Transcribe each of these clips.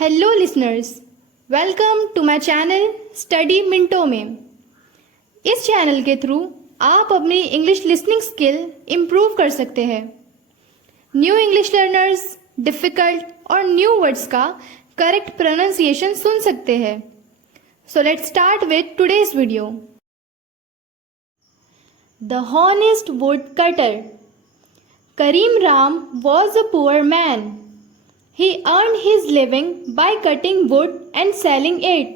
Hello listeners, welcome to my channel study मिनटों में। इस चैनल के थ्रू आप अपनी इंग्लिश लिसनिंग स्किल इम्प्रूव कर सकते हैं। न्यू इंग्लिश लर्नर्स डिफ़िकल्ट और न्यू वर्ड्स का करेक्ट प्रोनाउंसिएशन सुन सकते हैं। So let's start with today's video. The honest would cutter. Karim Ram was a poor man. He earned his living by cutting wood and selling it.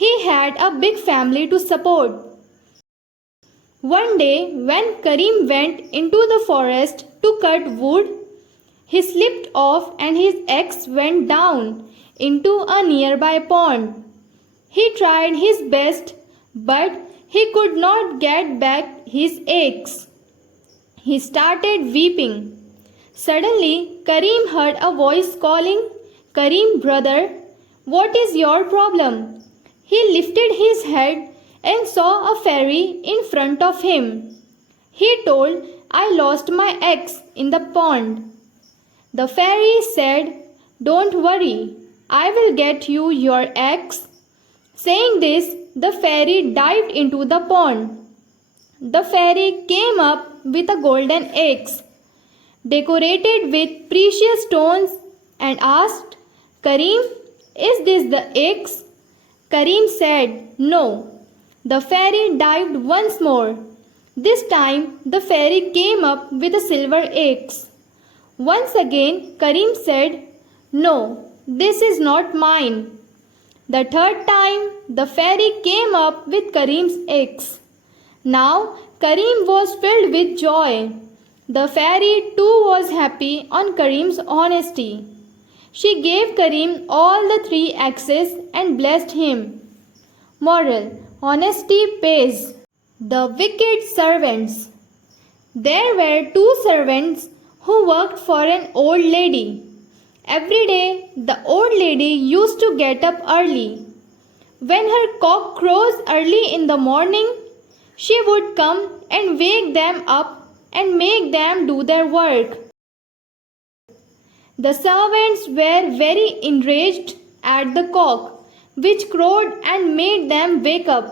He had a big family to support. One day, when Karim went into the forest to cut wood, he slipped off and his axe went down into a nearby pond. He tried his best, but he could not get back his axe. He started weeping. Suddenly, Karim heard a voice calling, "Karim, brother, what is your problem?" He lifted his head and saw a fairy in front of him. He told, "I lost my axe in the pond." The fairy said, "Don't worry, I will get you your axe." Saying this, the fairy dived into the pond. The fairy came up with a golden axe, decorated with precious stones, and asked, "Karim, is this the axe?" Karim said, "No." The fairy dived once more. This time, the fairy came up with a silver axe. Once again, Karim said, "No, this is not mine." The third time, the fairy came up with Karim's axe. Now Karim was filled with joy. The fairy too was happy on Karim's honesty. She gave Karim all the 3 axes and blessed him. Moral: honesty pays. The wicked servants. There were 2 servants who worked for an old lady. Every day the old lady used to get up early. When her cock crows early in the morning, she would come and wake them up and make them do their work. The servants were very enraged at the cock, which crowed and made them wake up.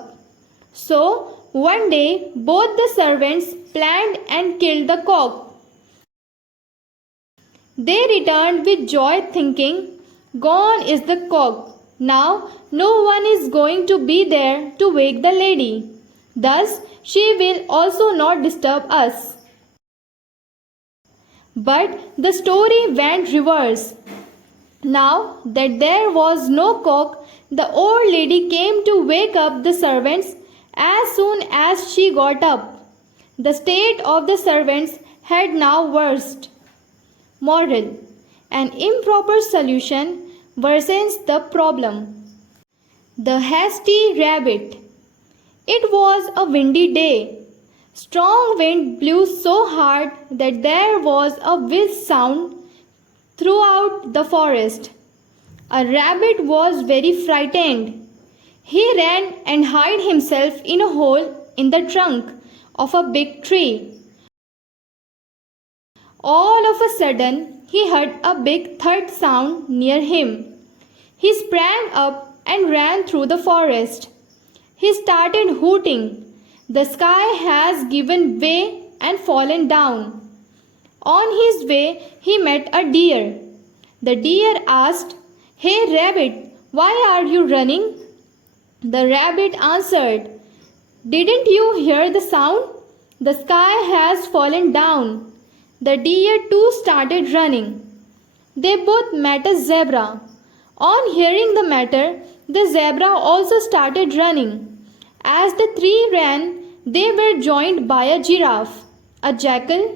So, one day, both the servants planned and killed the cock. They returned with joy, thinking, "Gone is the cock. Now, no one is going to be there to wake the lady. Thus, she will also not disturb us." But the story went reverse. Now that there was no cock, the old lady came to wake up the servants as soon as she got up. The state of the servants had now worsened. Moral: an improper solution worsens the problem. The hasty rabbit. It was a windy day. Strong wind blew so hard that there was a whiz sound throughout the forest. A rabbit was very frightened. He ran and hid himself in a hole in the trunk of a big tree. All of a sudden, he heard a big thud sound near him. He sprang up and ran through the forest. He started hooting, "The sky has given way and fallen down." On his way, he met a deer. The deer asked, "Hey rabbit, why are you running?" The rabbit answered, "Didn't you hear the sound? The sky has fallen down." The deer too started running. They both met a zebra. On hearing the matter, the zebra also started running. As the 3 ran, they were joined by a giraffe, a jackal,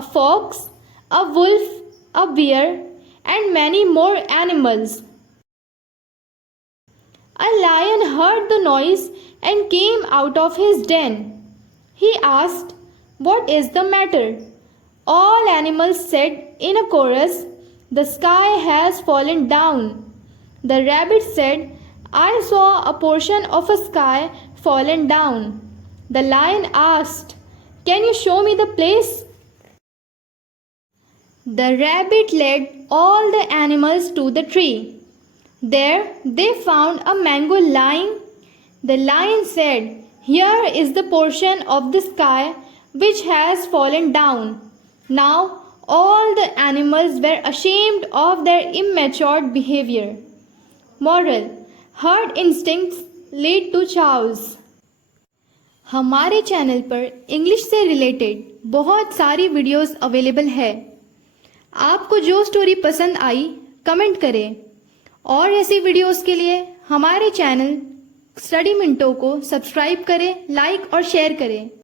a fox, a wolf, a bear, and many more animals. A lion heard the noise and came out of his den. He asked, "What is the matter?" All animals said in a chorus, "The sky has fallen down." The rabbit said, "I saw a portion of a sky fallen down." The lion asked, "Can you show me the place?" The rabbit led all the animals to the tree. There they found a mango lying. The lion said, "Here is the portion of the sky which has fallen down." Now all the animals were ashamed of their immature behavior. Moral: herd instincts lead to chaos. हमारे channel पर English से related बहुत सारी videos available है. आपको जो story पसंद आई comment करें और ऐसी वीडियोस के लिए हमारे चैनल स्टडी मिनटों को सब्सक्राइब करें, लाइक और शेयर करें.